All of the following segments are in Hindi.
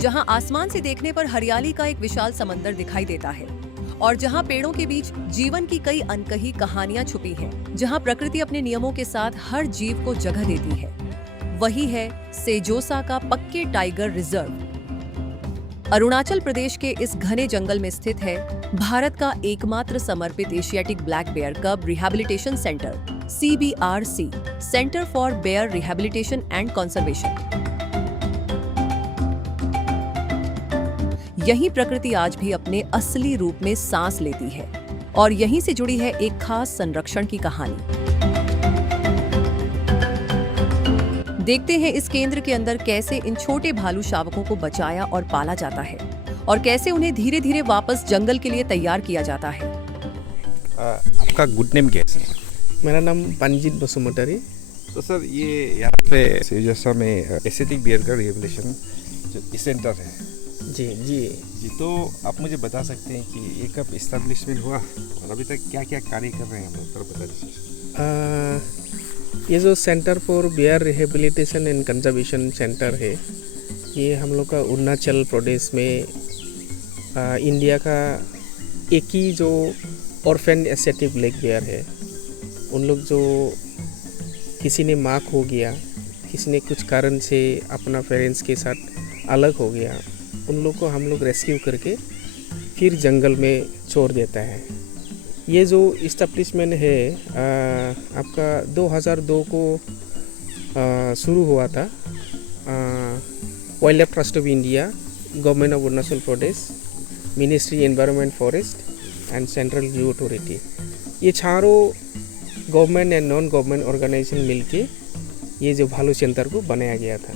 जहां आसमान से देखने पर हरियाली का एक विशाल समंदर दिखाई देता है और जहां पेड़ों के बीच जीवन की कई अनकही कहानियां छुपी हैं, जहां प्रकृति अपने नियमों के साथ हर जीव को जगह देती है, वही है सेजोसा का पक्के टाइगर रिजर्व। अरुणाचल प्रदेश के इस घने जंगल में स्थित है भारत का एकमात्र समर्पित Asiatic black bear cub rehabilitation centre CBRC, centre for bear rehabilitation and conservation. यही प्रकृति आज भी अपने असली रूप में सांस लेती है और यहीं से जुड़ी है एक खास संरक्षण की कहानी। देखते हैं इस केंद्र के अंदर कैसे इन छोटे भालू शावकों को बचाया और पाला जाता है और कैसे उन्हें धीरे धीरे वापस जंगल के लिए तैयार किया जाता है। आपका गुड नेम क्या है? मेरा नाम पंजित बसुमतारी। तो सर ये यहाँ पे सेजोसा में एशियाटिक बियर का रिहैबिलिटेशन जो सेंटर है जी जी जी, तो आप मुझे बता सकते हैं कि ये कब इस्टेब्लिशमेंट हुआ और अभी तक क्या क्या कार्य कर रहे हैं हम लोग, तो बता दीजिए। ये जो centre for bear rehabilitation and conservation centre है, ये हम लोग का अरुणाचल प्रदेश में इंडिया का एक ही जो ऑर्फेन एशियाटिक ब्लैक बेयर है। उन लोग जो किसी ने माँ खो गया, किसी ने कुछ कारण से अपना पेरेंट्स के साथ अलग हो गया, उन लोग को हम लोग रेस्क्यू करके फिर जंगल में छोड़ देता है। ये जो इस्टेब्लिशमेंट है आपका 2002 को शुरू हुआ था। Wild life trust of India, government of Arunachal Pradesh, ministry environment forest and central zoo authority, ये चारों government and non government organisation मिलके ये जो भालू सेंटर को बनाया गया था।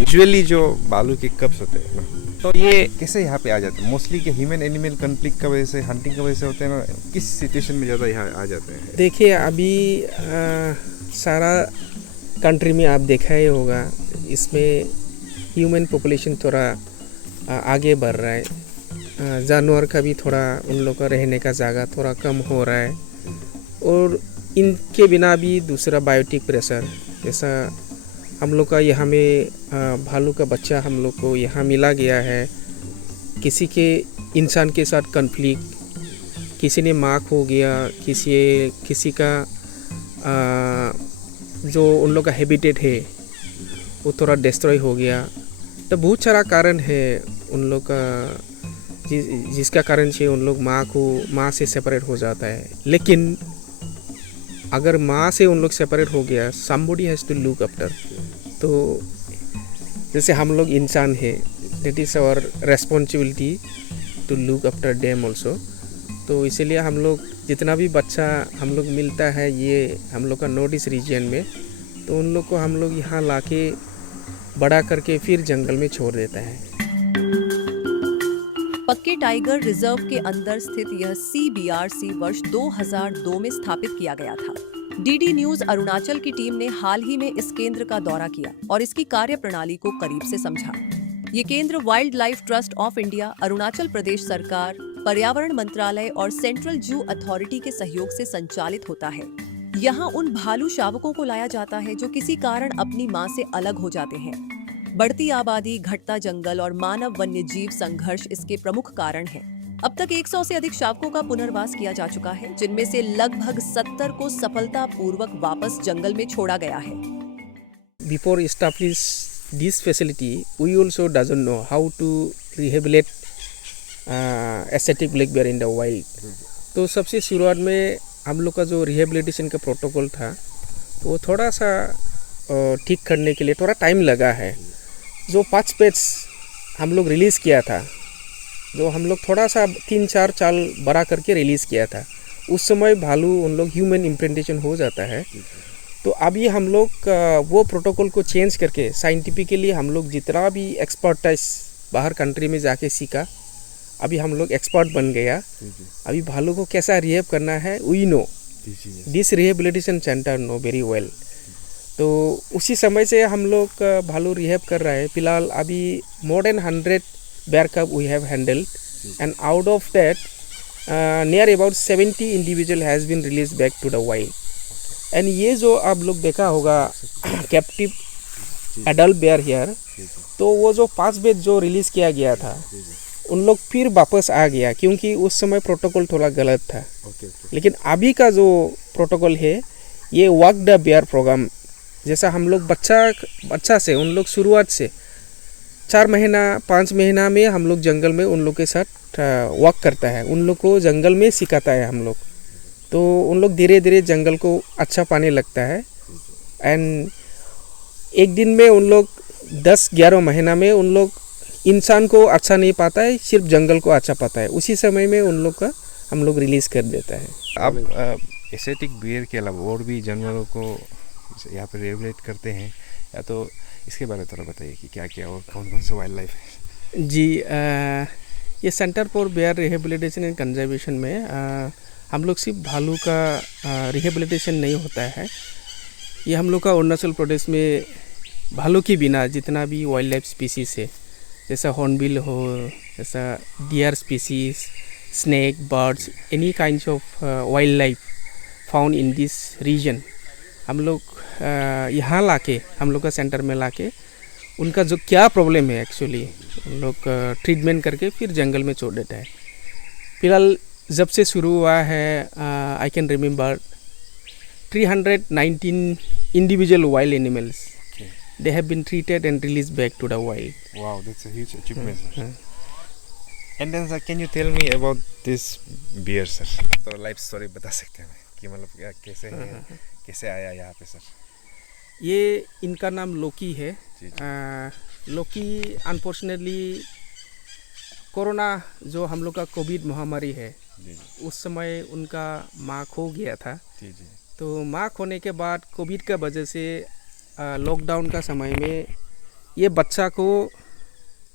यूजुअली जो भालू के कब्स होते हैं ना, तो ये कैसे यहाँ पे आ जाते हैं? मोस्टली के ह्यूमन एनिमल कॉन्फ्लिक्ट का वजह से, हंटिंग का वजह से होते हैं ना, किस सिचुएशन में ज़्यादा यहाँ आ जाते हैं? देखिए अभी सारा कंट्री में आप देखा ही होगा, इसमें ह्यूमन पॉपुलेशन थोड़ा आगे बढ़ रहा है। जानवर का भी थोड़ा उन लोग का रहने का जगह थोड़ा कम हो रहा है और इनके बिना भी दूसरा बायोटिक प्रेशर, जैसा हम लोग का यहाँ में भालू का बच्चा हम लोग को यहाँ मिला गया है। किसी के इंसान के साथ कन्फ्लिक्ट, किसी ने माँ खो गया, किसी का जो उन लोग का हैबिटेट है वो थोड़ा डिस्ट्रॉय हो गया। तो बहुत सारा कारण है उन लोग का जिसका कारण से उन लोग माँ से सेपरेट हो जाता है। लेकिन अगर माँ से उन लोग सेपरेट हो गया, somebody has to look after। तो जैसे हम लोग इंसान है, that is our responsibility to look after them also। तो इसीलिए हम लोग जितना भी बच्चा हम लोग मिलता है ये हम लोग का नॉर्थ ईस्ट रीजन में, तो उन लोग को हम लोग यहाँ लाके बड़ा करके फिर जंगल में छोड़ देता है। पक्के टाइगर रिजर्व के अंदर स्थित यह CBRC वर्ष 2002 में स्थापित किया गया था। DD न्यूज अरुणाचल की टीम ने हाल ही में इस केंद्र का दौरा किया और इसकी कार्य प्रणाली को करीब से समझा। ये केंद्र wild life trust of India, Arunachal Pradesh सरकार, पर्यावरण मंत्रालय और सेंट्रल जू अथॉरिटी के सहयोग से संचालित होता है। यहाँ उन भालू शावकों को लाया जाता है जो किसी कारण अपनी माँ से अलग हो जाते हैं। बढ़ती आबादी, घटता जंगल और मानव वन्य जीव संघर्ष इसके प्रमुख कारण हैं। अब तक 100 से अधिक शावकों का पुनर्वास किया जा चुका है, जिनमें से लगभग 70 को सफलतापूर्वक वापस जंगल में छोड़ा गया है। Before establish this facility, we also doesn't know how to rehabilitate asiatic black bear in the wild। तो सबसे शुरुआत में हम लोग का जो रिहेबिलिटेशन का प्रोटोकॉल था वो थोड़ा सा ठीक करने के लिए थोड़ा टाइम लगा है। जो 5 पेज हम लोग रिलीज़ किया था, जो हम लोग थोड़ा सा 3-4 साल बड़ा करके रिलीज़ किया था, उस समय भालू उन लोग ह्यूमन इम्प्रेंटेशन हो जाता है। तो अभी हम लोग वो प्रोटोकॉल को चेंज करके साइंटिफिकली हम लोग जितना भी एक्सपर्टाइज बाहर कंट्री में जाके सीखा, अभी हम लोग एक्सपर्ट बन गया। अभी भालू को कैसा रिहेब करना है we know, this rehabilitation centre know very well. तो उसी समय से हम लोग भालू रिहेब कर रहा है। फिलहाल अभी more than 100 bear cub we have handled, and out of that near about 70 individual has been released back to the wild। And ये जो आप लोग देखा होगा कैप्टिव एडल्ट बेयर हियर, तो वो जो 5 बैच जो रिलीज़ किया गया था उन लोग फिर वापस आ गया, क्योंकि उस समय प्रोटोकॉल थोड़ा गलत था। लेकिन अभी का जो प्रोटोकॉल है ये वॉक द बेयर प्रोग्राम, जैसा हम लोग बच्चा से उन लोग शुरुआत से 4 महीना 5 महीना में हम लोग जंगल में उन लोग के साथ वॉक करता है, उन लोग को जंगल में सिखाता है हम लोग, तो उन लोग धीरे धीरे जंगल को अच्छा पाने लगता है। एंड एक दिन में उन लोग 10-11 महीना में उन लोग इंसान को अच्छा नहीं पाता है, सिर्फ जंगल को अच्छा पाता है, उसी समय में उन लोग का हम लोग रिलीज़ कर देता है। अब एसेटिक बियर के अलावा और भी जानवरों को यहाँ पे रेगुलेट करते हैं, या तो इसके बारे में थोड़ा बताइए कि क्या क्या और कौन कौन से वाइल्ड लाइफ है। जी, ये centre for bear rehabilitation and conservation में हम लोग सिर्फ भालू का रिहेबिलिटेशन नहीं होता है, ये हम लोग का अरुणाचल प्रदेश में भालू के बिना जितना भी वाइल्ड लाइफ स्पीसीज़ है, जैसा हॉर्नबिल हो, जैसा deer species, snake, birds, any kinds of wildlife found in this region, हम लोग यहाँ लाके हम लोग का सेंटर में लाके उनका जो क्या प्रॉब्लम है एक्चुअली उन लोग ट्रीटमेंट करके फिर जंगल में छोड़ देता है। फिलहाल जब से शुरू हुआ है I can remember 319 individual wild animals they have been treated and released back to the wild. Wow, that's a huge achievement, sir. And then sir, can you tell me about this beer, sir? तो लाइफ स्टोरी बता सकते हैं कि मतलब कैसे है, कैसे आया यहाँ पे सर? ये इनका नाम लोकी है। लोकी अनफॉर्चुनेटली कोरोना जो हम लोग का कोविड महामारी है, उस समय उनका माँ खो गया था। तो माँ खोने के बाद कोविड का वजह से लॉकडाउन का समय में ये बच्चा को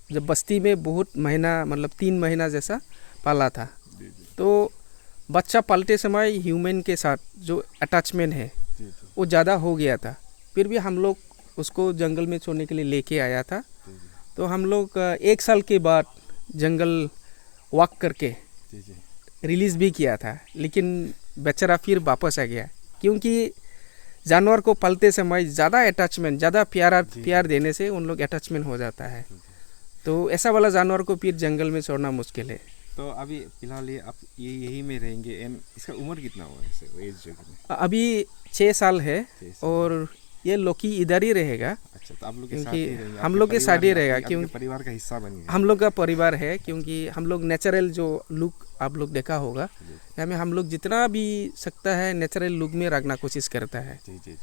जब बस्ती में बहुत महीना मतलब 3 महीना जैसा पाला था, तो बच्चा पालते समय ह्यूमन के साथ जो अटैचमेंट है वो ज़्यादा हो गया था। फिर भी हम लोग उसको जंगल में छोड़ने के लिए लेके आया था। तो हम लोग 1 साल के बाद जंगल वॉक करके रिलीज़ भी किया था, लेकिन बेचारा फिर वापस आ गया, क्योंकि जानवर को पालते समय ज़्यादा अटैचमेंट, ज़्यादा प्यार देने से उन लोग अटैचमेंट हो जाता है। तो ऐसा वाला जानवर को फिर जंगल में छोड़ना मुश्किल है। तो अभी फिलहाल ये आप यही में रहेंगे, एंड इसका उम्र कितना हुआ है एज जो है? अभी 6 साल है और ये लोकी इधर ही रहेगा। अच्छा, तो आप लोग के साथ क्योंकि ही रहेंगे, हम लोग के साथ ही रहेगा, क्योंकि परिवार का हिस्सा बन गया। हम लोग का परिवार है, क्योंकि हम लोग नेचुरल जो लुक आप लोग देखा होगा, हमें हम लोग जितना भी सकता है नेचुरल लुक में रखना कोशिश करता है। जी।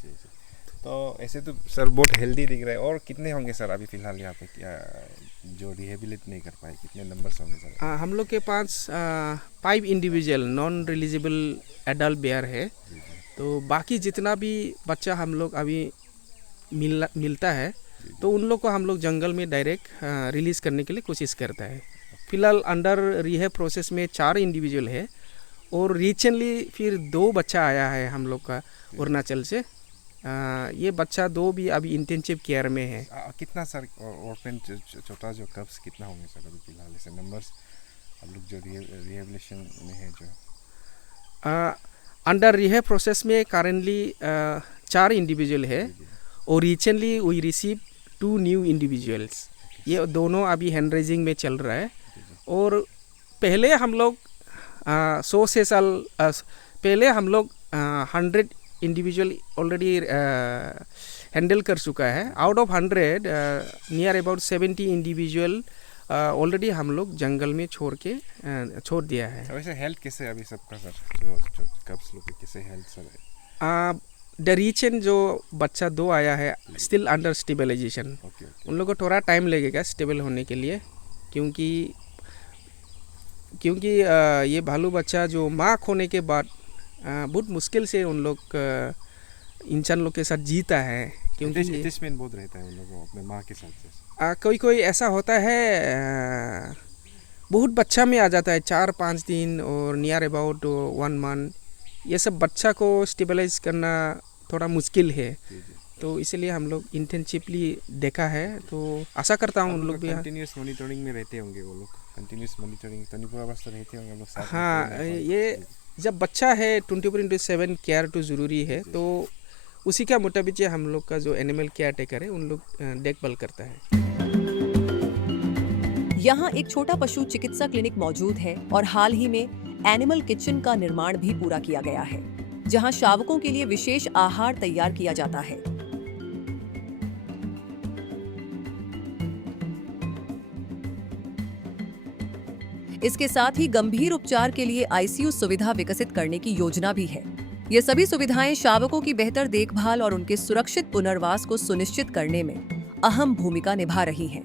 तो ऐसे तो सर बहुत हेल्दी दिख रहा है। और कितने होंगे सर अभी फिलहाल यहाँ पे क्या जो रिहेबिलिट नहीं कर पाए, कितने नंबर्स होंगे सर? हम लोग के पास 5 इंडिविजुअल नॉन रिलीजेबल एडल्ट बेयर है। तो बाकी जितना भी बच्चा हम लोग अभी मिलता है, तो उन लोग को हम लोग जंगल में डायरेक्ट रिलीज़ करने के लिए कोशिश करता है। फिलहाल अंडर रिहेब प्रोसेस में 4 इंडिविजुअल है, और रिसेंटली फिर 2 बच्चा आया है हम लोग का अरुणाचल से। ये बच्चा 2 भी अभी इंटेंसिव केयर में है। कितना सर ऑर्फन छोटा जो कब्स कितना होंगे सर अभी फिलहाल ऐसे नंबर्स हम लोग जो रिहेबिलिटेशन में है जो? अंडर रिहेब प्रोसेस में करेंटली 4 इंडिविजुअल है, और recently we receive 2 new individuals. ये दोनों अभी हैंड रेजिंग में चल रहा है। और पहले हम लोग 100 से साल पहले हम लोग 100 इंडिविजुअल ऑलरेडी हैंडल कर चुका है। Out of 100 near about 70 individual already हम लोग जंगल में छोड़ दिया है। वैसे हेल्थ कैसे अभी सबका सर, जो कब्स लोग कैसे हेल्थ सर? द रीचन जो बच्चा 2 आया है स्टिल अंडर स्टेबलाइजेशन। उन लोग को थोड़ा टाइम लगेगा स्टेबल होने के लिए, क्योंकि ये भालू बच्चा जो माँ खोने के बाद बहुत मुश्किल से उन लोग इंसान लोग के साथ जीता है, क्योंकि अटैचमेंट बहुत रहता है उन लोगों को अपने माँ के साथ। कोई ऐसा होता है बहुत बच्चा में आ जाता है 4-5 दिन और नियर अबाउट 1 मंथ। ये सब बच्चा को स्टेबलाइज करना थोड़ा मुश्किल है, तो इसलिए हम लोग इंटेंसिवली देखा है। तो आशा करता हूँ उन लोग भी कंटिन्यूस मॉनिटरिंग में रहते होंगे वो लोग, कंटिन्यूस मॉनिटरिंग 24 आवर्स तो रहते होंगे हम लोग साथ। हाँ, ये जब बच्चा है 24/7 केयर तो ज़रूरी है। तो उसी का मुताबिक हम लोग का जो एनिमल केयर टेकर है उन लोग देखभाल करता है। यहाँ एक छोटा पशु चिकित्सा क्लिनिक मौजूद है और हाल ही में एनिमल किचन का निर्माण भी पूरा किया गया है, जहाँ शावकों के लिए विशेष आहार तैयार किया जाता है। इसके साथ ही गंभीर उपचार के लिए आईसीयू सुविधा विकसित करने की योजना भी है। ये सभी सुविधाएं शावकों की बेहतर देखभाल और उनके सुरक्षित पुनर्वास को सुनिश्चित करने में अहम भूमिका निभा रही हैं।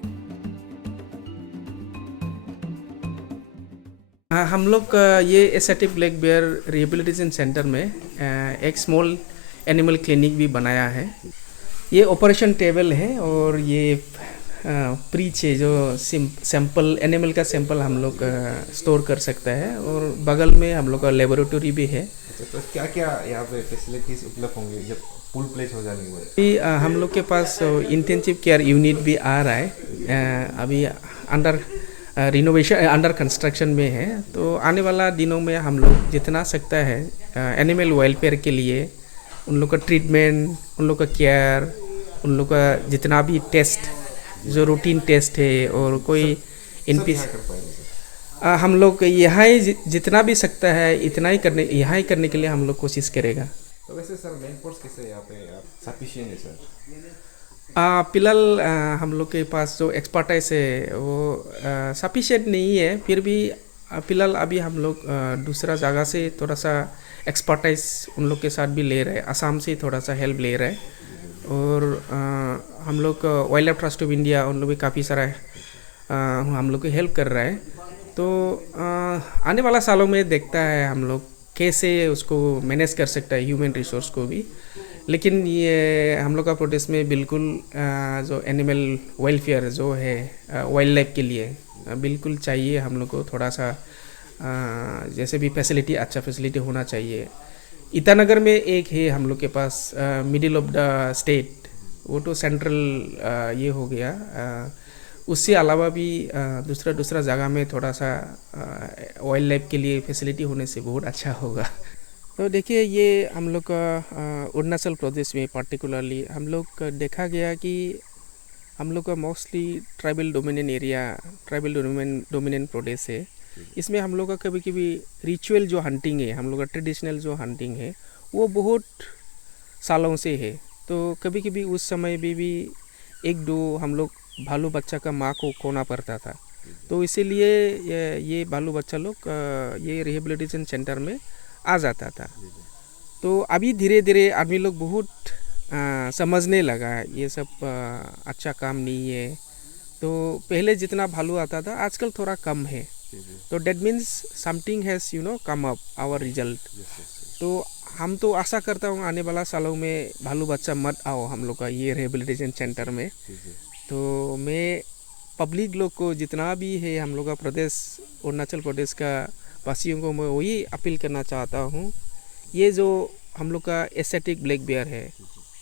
हम लोग ये Asiatic black bear rehabilitation centre में एक स्मॉल एनिमल क्लिनिक भी बनाया है। ये ऑपरेशन टेबल है और ये प्रीच है जो सैंपल एनिमल का सैंपल हम लोग स्टोर कर सकता है, और बगल में हम लोग का लेबोरेटरी भी है। तो क्या क्या यहाँ पे फैसिलिटीज उपलब्ध होंगे जब फुल प्लेज हो जाने के बाद? हम लोग के पास इंटेंसिव केयर यूनिट भी आ रहा है, अभी अंडर रिनोवेशन अंडर कंस्ट्रक्शन में है। तो आने वाला दिनों में हम लोग जितना सकता है एनिमल वेलफेयर के लिए उन लोग का ट्रीटमेंट, उन लोग का केयर, उन लोग का जितना भी टेस्ट जो रूटीन टेस्ट है और कोई हम लोग यहाँ ही जितना भी सकता है इतना ही यहाँ ही करने के लिए हम लोग कोशिश करेगा। तो वैसे सर मेन फोर्स कैसे यहाँ पे सफिशिएंट है सर? फिलहाल हम लोग के पास जो एक्सपर्टाइज है वो सफिशिएंट नहीं है, फिर भी फिलहाल अभी हम लोग दूसरा जगह से थोड़ा सा एक्सपर्टाइज उन लोग के साथ भी ले रहे हैं, असम से थोड़ा सा हेल्प ले रहे हैं। और हम लोग wild life trust of India उन लोग भी काफ़ी सारा हम लोग को हेल्प कर रहा है। तो आने वाला सालों में देखता है हम लोग कैसे उसको मैनेज कर सकता है ह्यूमन रिसोर्स को भी। लेकिन ये हम लोग का प्रोटेस्ट में बिल्कुल जो एनिमल वेलफेयर जो है वाइल्ड लाइफ के लिए बिल्कुल चाहिए हम लोग को थोड़ा सा जैसे भी फैसिलिटी अच्छा फैसिलिटी होना चाहिए। ईटानगर में एक है हम लोग के पास मिडिल ऑफ द स्टेट, वो तो सेंट्रल ये हो गया। उससे अलावा भी दूसरा जगह में थोड़ा सा वाइल्ड लाइफ के लिए फैसिलिटी होने से बहुत अच्छा होगा। तो देखिए ये हम लोग का अरुणाचल प्रदेश में पार्टिकुलरली हम लोग देखा गया कि हम लोग का मोस्टली ट्राइबल डोमिनेंट प्रदेश है। इसमें हम लोग का कभी कभी रिचुअल जो हंटिंग है, हम लोग का ट्रेडिशनल जो हंटिंग है वो बहुत सालों से है। तो कभी कभी उस समय भी एक दो हम लोग भालू बच्चा का माँ को खोना पड़ता था। तो इसीलिए ये भालू बच्चा लोग ये रिहेबिलिटेशन सेंटर में आ जाता था। तो अभी धीरे धीरे आदमी लोग बहुत समझने लगा ये सब अच्छा काम नहीं है। तो पहले जितना भालू आता था आजकल थोड़ा कम है। तो that means something has come up our result. तो हम तो आशा करता हूँ आने वाला सालों में भालू बच्चा मत आओ हम लोग का ये रिहेबिलिटेशन सेंटर में। तो मैं पब्लिक लोग को जितना भी है हम लोग का प्रदेश अरुणाचल प्रदेश का वासियों को मैं वही अपील करना चाहता हूँ, ये जो हम लोग का एस्थेटिक ब्लैक बेयर है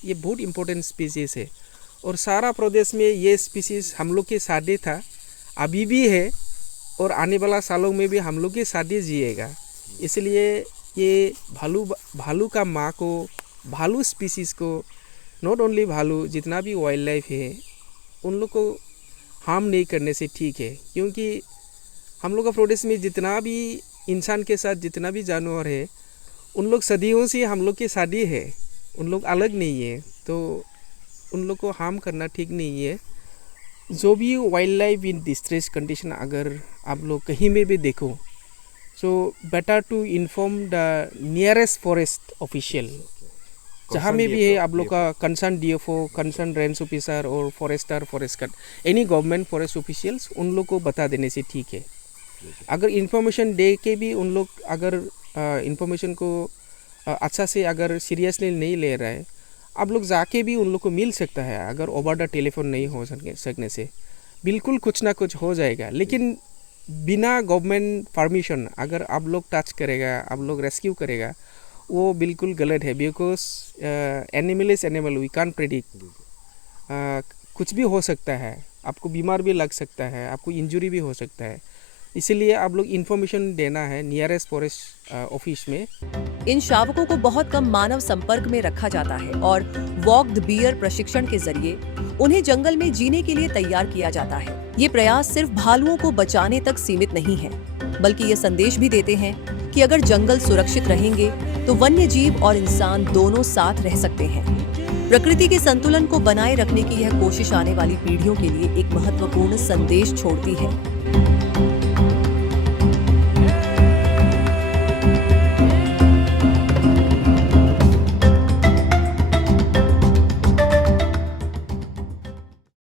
ये बहुत इम्पोर्टेंट स्पीसीज़ है और सारा प्रदेश में ये स्पीसीज़ हम लोग के साथ था, अभी भी है और आने वाला सालों में भी हम लोग के साथ जिएगा। इसलिए ये भालू का माँ को, भालू स्पीसीज़ को, नॉट ओनली भालू जितना भी वाइल्ड लाइफ है उन लोग को हार्म नहीं करने से ठीक है। क्योंकि हम लोग का प्रदेश में जितना भी इंसान के साथ जितना भी जानवर है उन लोग सदियों से हम लोग के साथ ही है, उन लोग अलग नहीं है। तो उन लोग को हार्म करना ठीक नहीं है। जो भी wild life in distress condition अगर आप लोग कहीं में भी देखो, so better to inform the nearest forest official, जहाँ में भी है आप लोग का concern DFO, concern range officer और forester, forest any government forest officials, उन लोग को बता देने से ठीक है। अगर इन्फॉर्मेशन दे के भी उन लोग अगर इन्फॉर्मेशन को अच्छा से अगर सीरियसली नहीं ले रहा है, आप लोग जाके भी उन लोग को मिल सकता है। अगर ओवर द टेलीफोन नहीं हो सकने से बिल्कुल कुछ ना कुछ हो जाएगा। लेकिन बिना गवर्नमेंट परमिशन अगर आप लोग टच करेगा, आप लोग रेस्क्यू करेगा, वो बिल्कुल गलत है। Because animal is animal, we can't predict. कुछ भी हो सकता है, आपको बीमार भी लग सकता है, आपको इंजरी भी हो सकता है। इसीलिए आप लोग इन्फॉर्मेशन देना है नियरेस्ट फॉरेस्ट ऑफिस में। इन शावकों को बहुत कम मानव संपर्क में रखा जाता है और वॉक द बियर प्रशिक्षण के जरिए उन्हें जंगल में जीने के लिए तैयार किया जाता है। ये प्रयास सिर्फ भालुओं को बचाने तक सीमित नहीं है, बल्कि ये संदेश भी देते हैं कि अगर जंगल सुरक्षित रहेंगे तो वन्य जीव और इंसान दोनों साथ रह सकते हैं। प्रकृति के संतुलन को बनाए रखने की यह कोशिश आने वाली पीढ़ियों के लिए एक महत्वपूर्ण संदेश छोड़ती है।